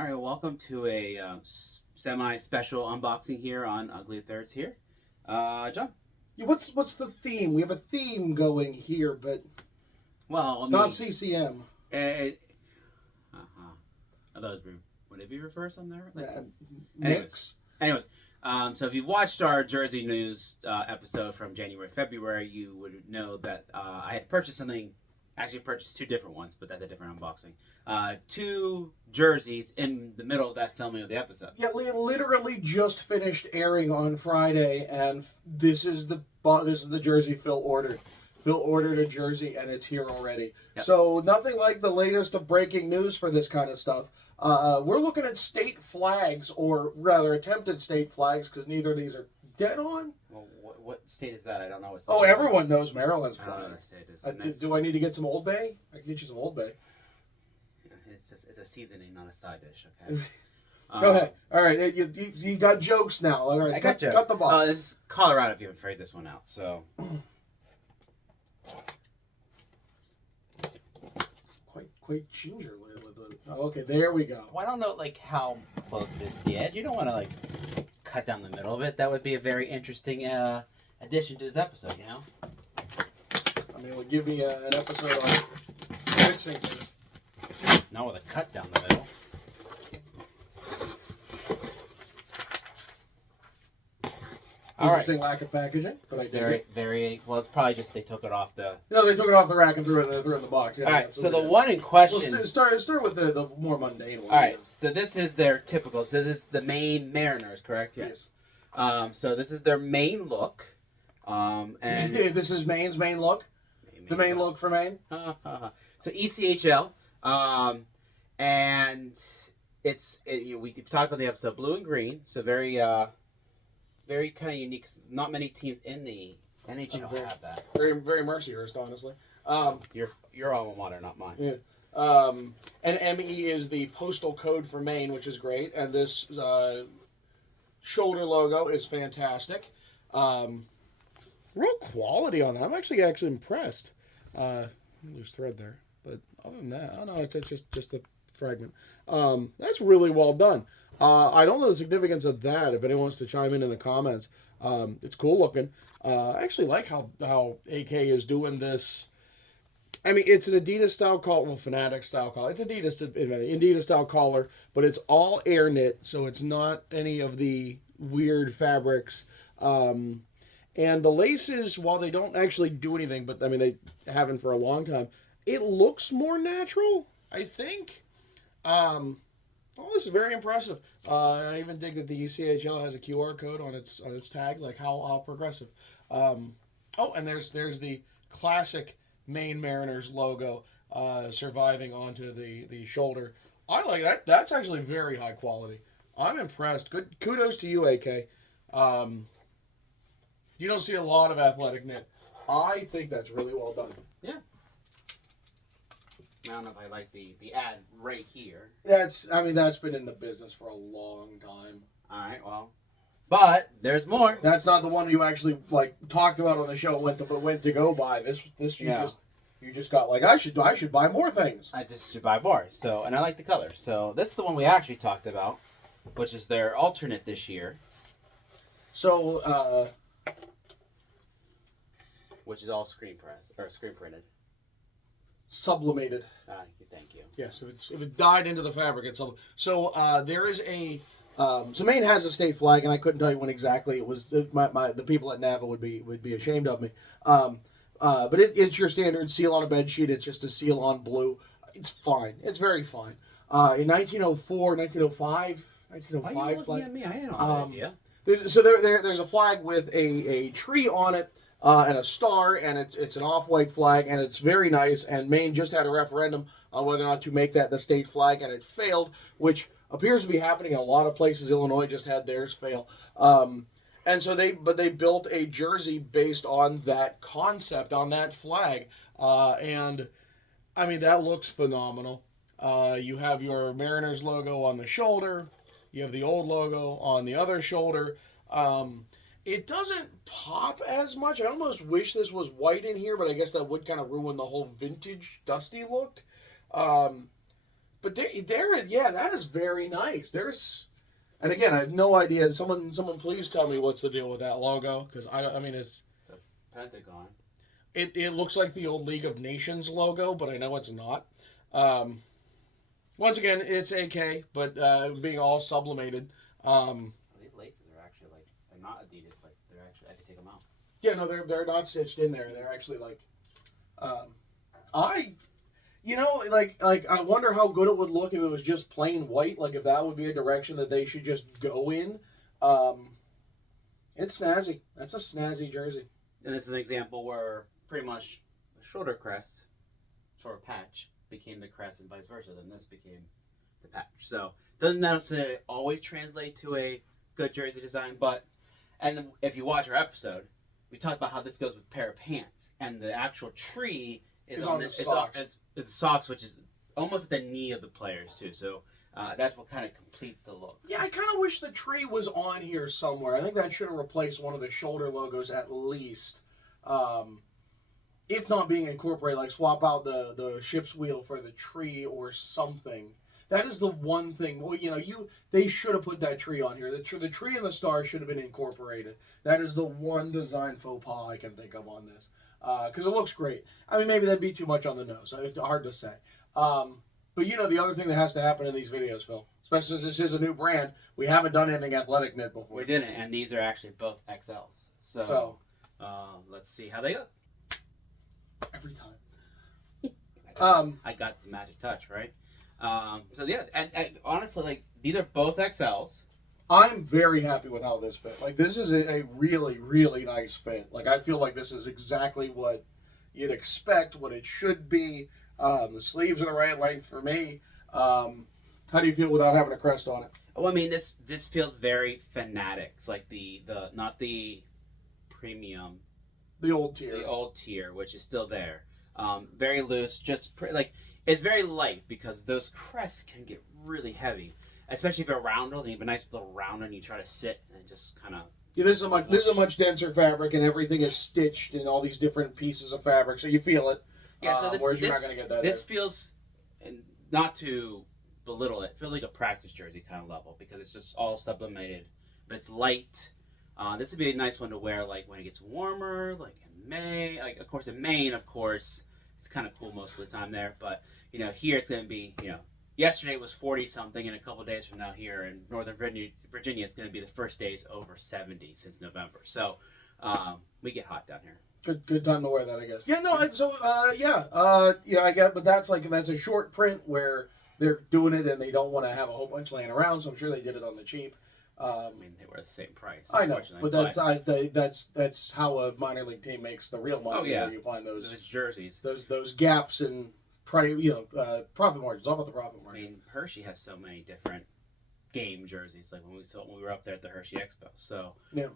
All right, well, welcome to a semi-special unboxing here on Ugly Thirds here. John. Yeah, what's the theme? We have a theme going here, but it's not CCM. Are those would it be reverse on there? Mix. Anyways, so if you watched our Jersey News episode from January, February, you would know that I had purchased something. Actually, purchased two different ones, but that's a different unboxing. Two jerseys in the middle of that filming of the episode. Yeah, literally just finished airing on Friday, and this is the jersey Phil ordered. Phil ordered a jersey, and it's here already. Yep. So nothing like the latest of breaking news for this kind of stuff. We're looking at state flags, or rather attempted state flags, because neither of these are dead on. Well, what state is that? I don't know what state. Oh, everyone knows Maryland's flag. I don't know what state it is. Do I need to get some Old Bay? I can get you some Old Bay. It's a seasoning, not a side dish, okay? Go ahead. All right, you got jokes now. All right, I got jokes. Cut the box. This is Colorado, if you haven't figured this one out, so... Quite gingerly with it. Oh, okay, there we go. Well, I don't know, how close it is to the edge. You don't want to, cut down the middle of it. That would be a very interesting addition to this episode, you know? I mean, it would give me an episode on fixing it. Not with a cut down the middle. Interesting lack of packaging, but I did very well. It's probably just they took it off the. No, they took it off the rack and threw it in the box. Yeah, all right, so the one in question. Well, start with the more mundane one. All right, so this is their typical. So this is the Maine Mariners, correct? Yes. So this is their Maine look. And this is Maine's Maine look. The Maine look for Maine. So ECHL, and we've talked about the episode blue and green. So very kind of unique. Not many teams in the NHL have that. Very, very Mercyhurst, honestly. Your alma mater, not mine. Yeah. And ME is the postal code for Maine, which is great. And this shoulder logo is fantastic. Real quality on that. I'm actually impressed. There's thread there, but other than that, I don't know. It's just a fragment. That's really well done. I don't know the significance of that. If anyone wants to chime in the comments, it's cool looking. I actually like how AK is doing this. I mean, it's an Adidas style collar, well, Fanatic style collar. It's Adidas style collar, but it's all air knit, so it's not any of the weird fabrics. And the laces, while they don't actually do anything, but I mean they haven't for a long time, it looks more natural, I think. This is very impressive. I even dig that the ECHL has a QR code on its tag, like how progressive. And there's the classic Maine Mariners logo surviving onto the shoulder. I like that. That's actually very high quality. I'm impressed. Good kudos to you, AK. You don't see a lot of athletic knit. I think that's really well done. Yeah. I don't know if I like the ad right here. That's been in the business for a long time. All right, well, but there's more. That's not the one you actually talked about on the show. Went to go buy this. You just got I should buy more things. I just should buy more. So, and I like the color. So this is the one we actually talked about, which is their alternate this year. So, which is all screen printed. Sublimated. Thank you. Yes, if it dyed into the fabric, it's so. There is a. So Maine has a state flag, and I couldn't tell you when exactly it was. The people at NAVA would be ashamed of me. But it's your standard seal on a bed sheet. It's just a seal on blue. It's fine. It's very fine. In 1904, 1905 Why are you flag. At me? I had no idea. There's a flag with a tree on it. And a star, and it's an off-white flag, and it's very nice. And Maine just had a referendum on whether or not to make that the state flag, and it failed, which appears to be happening in a lot of places. Illinois just had theirs fail, and so they built a jersey based on that concept, on that flag, and I mean that looks phenomenal. You have your Mariners logo on the shoulder, you have the old logo on the other shoulder. It doesn't pop as much. I almost wish this was white in here, but I guess that would kind of ruin the whole vintage dusty look. But that is very nice. And again, I have no idea. Someone please tell me what's the deal with that logo, because I mean it's a pentagon. It looks like the old League of Nations logo, but I know it's not. Once again, it's AK, but being all sublimated. These laces are actually like they're not Adidas. Like they're actually I could take them out. Yeah, no, they're not stitched in there. They're actually like, I wonder how good it would look if it was just plain white. Like if that would be a direction that they should just go in. It's snazzy. That's a snazzy jersey. And this is an example where pretty much the shoulder patch became the crest and vice versa. Then this became the patch. So doesn't necessarily always translate to a good jersey design, but and if you watch our episode, we talked about how this goes with a pair of pants, and the actual tree is on the socks. Is the socks, which is almost at the knee of the players too. So that's what kind of completes the look. Yeah, I kind of wish the tree was on here somewhere. I think that should have replaced one of the shoulder logos at least. If not being incorporated, like swap out the ship's wheel for the tree or something. That is the one thing. Well, they should have put that tree on here. The tree and the star should have been incorporated. That is the one design faux pas I can think of on this. Because it looks great. I mean, maybe that'd be too much on the nose. It's hard to say. But the other thing that has to happen in these videos, Phil, especially since this is a new brand, we haven't done anything athletic knit before. We didn't, and these are actually both XLs. So let's see how they go. Every time. I got the magic touch, right? So yeah, and honestly, like these are both XLs. I'm very happy with how this fit. Like this is a really, really nice fit. Like I feel like this is exactly what you'd expect, what it should be. The sleeves are the right length for me. How do you feel without having a crest on it? Oh, I mean this feels very Fanatic. It's like the not the premium, the old tier. The old tier, which is still there. Very loose, just like it's very light because those crests can get really heavy, especially if you're roundel and you have a nice little round and you try to sit and just kind of. Yeah, this is a much denser fabric and everything is stitched in all these different pieces of fabric, so you feel it. Yeah, so whereas you're not going to get that. This feels, and not to belittle it, feels like a practice jersey kind of level because it's just all sublimated, but it's light. This would be a nice one to wear like when it gets warmer, like in May. Like of course in Maine, it's kind of cool most of the time there. But here it's going to be yesterday it was 40 something, and a couple days from now here in Northern Virginia it's going to be the first days over 70 since November. So we get hot down here. Good time to wear that, I guess. Yeah, no, I get it, but that's a short print where they're doing it and they don't want to have a whole bunch laying around, so I'm sure they did it on the cheap. I mean, they were the same price. I know, but that's how a minor league team makes the real money. Oh yeah, where you find those jerseys, those gaps in profit margins. All about the profit margin. I mean, Hershey has so many different game jerseys. Like when we were up there at the Hershey Expo. So yeah,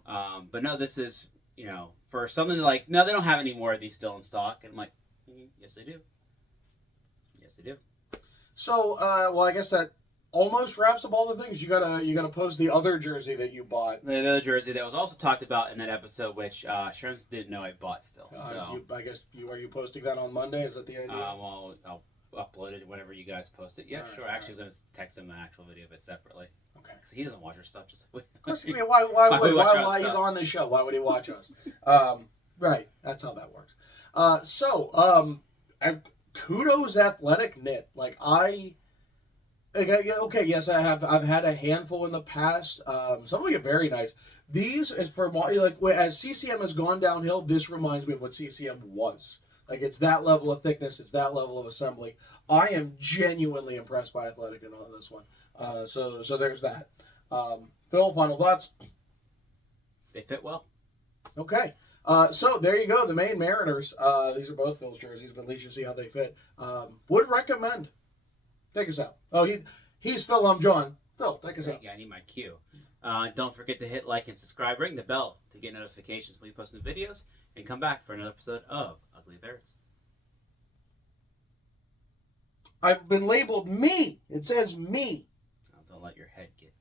but no, this is for something like no, they don't have any more of these still in stock, and I'm like, yes they do. Yes they do. So I guess that almost wraps up all the things. You gotta post the other jersey that you bought. The other jersey that was also talked about in that episode, which Sherms didn't know I bought still. I guess are you posting that on Monday? Is that the idea? Well, I'll upload it whenever you guys post it. Yeah, sure. Actually, I was gonna text him an actual video of it separately. Okay. Because he doesn't watch our stuff. Just like of course, why he's on the show? Why would he watch us? Right. That's how that works. Kudos Athletic Knit. Okay, yes, I have. I've had a handful in the past. Some of them are very nice. These is for as CCM has gone downhill. This reminds me of what CCM was. Like it's that level of thickness. It's that level of assembly. I am genuinely impressed by Athletic Knit on this one. So there's that. Phil, final thoughts? They fit well. Okay. So there you go. The Maine Mariners. These are both Phil's jerseys, but at least you see how they fit. Would recommend. Take us out. Oh, he's Phil. I'm John. Phil, take us out. Yeah, I need my cue. Don't forget to hit like and subscribe. Ring the bell to get notifications when we post new videos. And come back for another episode of Ugly Bears. I've been labeled me. It says me. Don't let your head get